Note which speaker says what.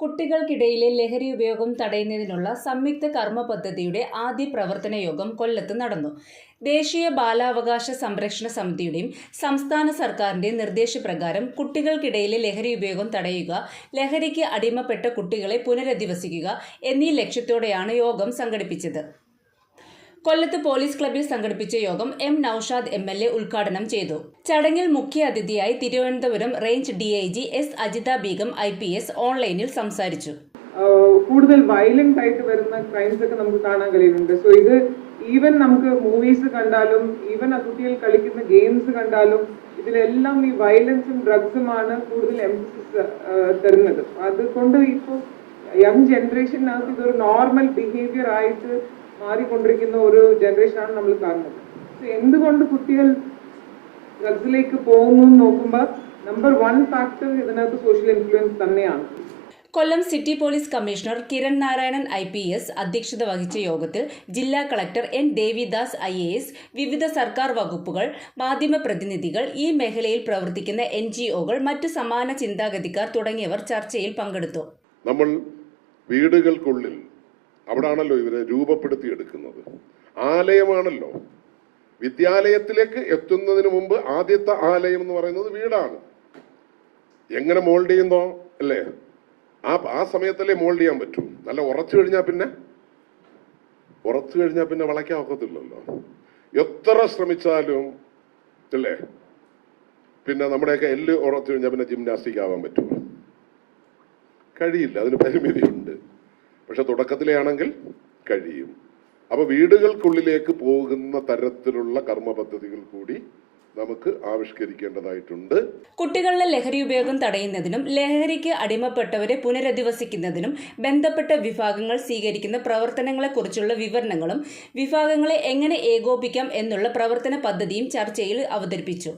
Speaker 1: കുട്ടികൾക്കിടയിലെ ലഹരി ഉപയോഗം തടയുന്നതിനുള്ള സംയുക്ത കർമ്മ പദ്ധതിയുടെ ആദ്യ പ്രവർത്തന യോഗം കൊല്ലത്ത് നടന്നു. ദേശീയ ബാലാവകാശ സംരക്ഷണ സമിതിയുടെയും സംസ്ഥാന സർക്കാരിന്റെയും നിർദ്ദേശപ്രകാരം കുട്ടികൾക്കിടയിലെ ലഹരി ഉപയോഗം തടയുക ലഹരിക്ക് അടിമപ്പെട്ട കുട്ടികളെ പുനരധിവസിക്കുക എന്നീ ലക്ഷ്യത്തോടെയാണ് യോഗം സംഘടിപ്പിച്ചത്. കൊല്ലത്ത് പോലീസ് ക്ലബിൽ സംഘടിപ്പിച്ച യോഗം M Naushad M L A ഉദ്ഘാടനം ചെയ്തു. ചടങ്ങിൽ മുഖ്യ അതിഥിയായി Thiruvananthapuram range D I G S Ajitha Begum I P S ഓൺലൈനിൽ സംസാരിച്ചു.
Speaker 2: കൂടുതൽ വയലന്റ് ആയിട്ട് വരുന്ന ക്രൈംസ് ഒക്കെ നമുക്ക് കാണാൻ കഴിയുന്നുണ്ട്. സോ ഇത് ഈവൻ നമുക്ക് മൂവീസ് കണ്ടാലും ഈവൻ ആ കുട്ടികൾ കളിക്കുന്ന ഗെയിംസ് കണ്ടാലും ഇതിലെല്ലാം ഈ വയലൻസും ഡ്രഗ്സുമാണ് കൂടുതൽ എംഫസിസ് തരുന്നത്. അതുകൊണ്ട് ഇപ്പോൾ യങ് ജനറേഷനകത്ത് ഇതൊരു നോർമൽ ബിഹേവിയർ ആയിട്ട് മാറിക്കൊണ്ടിരിക്കുന്ന ഒരു ജനറേഷനാണ് നമ്മൾ കാണുന്നത്. എന്തുകൊണ്ട് കുട്ടികൾ ഡ്രഗ്സിലേക്ക് പോകുന്നു എന്ന് നോക്കുമ്പോൾ നമ്പർ വൺ ഫാക്ടർ ഇതിനകത്ത് സോഷ്യൽ ഇൻഫ്ലുവൻസ് തന്നെയാണ്.
Speaker 1: Kollam city police commissioner Kiran Narayanan I P S അധ്യക്ഷത വഹിച്ച യോഗത്തിൽ ജില്ലാ collector N Devidas I A S വിവിധ സർക്കാർ വകുപ്പുകൾ മാധ്യമ പ്രതിനിധികൾ ഈ മേഖലയിൽ പ്രവർത്തിക്കുന്ന എൻ ജി ഒകൾ മറ്റു സമാന ചിന്താഗതിക്കാർ തുടങ്ങിയവർ ചർച്ചയിൽ പങ്കെടുത്തു.
Speaker 3: നമ്മൾ വീടുകൾക്കുള്ളിൽ അവിടാണല്ലോ ഇവരെ രൂപപ്പെടുത്തിയെടുക്കുന്നത്. ആലയമാണല്ലോ. വിദ്യാലയത്തിലേക്ക് എത്തുന്നതിന് മുമ്പ് ആദ്യത്തെ ആലയം എന്ന് പറയുന്നത് വീടാണ്. എങ്ങനെ മോൾഡ് ചെയ്യുന്നോ അല്ലേ? ആ ആ സമയത്തല്ലേ മോൾഡ് ചെയ്യാൻ പറ്റൂ. നല്ല ഉറച്ചു കഴിഞ്ഞാൽ പിന്നെ ഉറച്ചു കഴിഞ്ഞാൽ പിന്നെ വളയ്ക്കാൻ ഒക്കത്തില്ലല്ലോ. എത്ര ശ്രമിച്ചാലും അല്ലേ? പിന്നെ നമ്മുടെയൊക്കെ എല്ല് ഉറച്ചു കഴിഞ്ഞാൽ പിന്നെ ജിംനാസ്റ്റിക് ആവാൻ പറ്റുമോ കഴിയില്ല അതിന് പരിമിതിയുണ്ട്. പക്ഷെ തുടക്കത്തിലെ ആണെങ്കിൽ കഴിയും. അപ്പൊ വീടുകൾക്കുള്ളിലേക്ക് പോകുന്ന തരത്തിലുള്ള കർമ്മ പദ്ധതികൾ കൂടി നമുക്ക് ആവിഷ്കരിക്കേണ്ടതായിട്ടുണ്ട്.
Speaker 1: കുട്ടികളിലെ ലഹരി ഉപയോഗം തടയുന്നതിനും ലഹരിക്ക് അടിമപ്പെട്ടവരെ പുനരധിവസിക്കുന്നതിനും ബന്ധപ്പെട്ട വിഭാഗങ്ങൾ സ്വീകരിക്കുന്ന പ്രവർത്തനങ്ങളെക്കുറിച്ചുള്ള വിവരണങ്ങളും വിഭാഗങ്ങളെ എങ്ങനെ ഏകോപിക്കാം എന്നുള്ള പ്രവർത്തന പദ്ധതിയും ചർച്ചയിൽ അവതരിപ്പിച്ചു.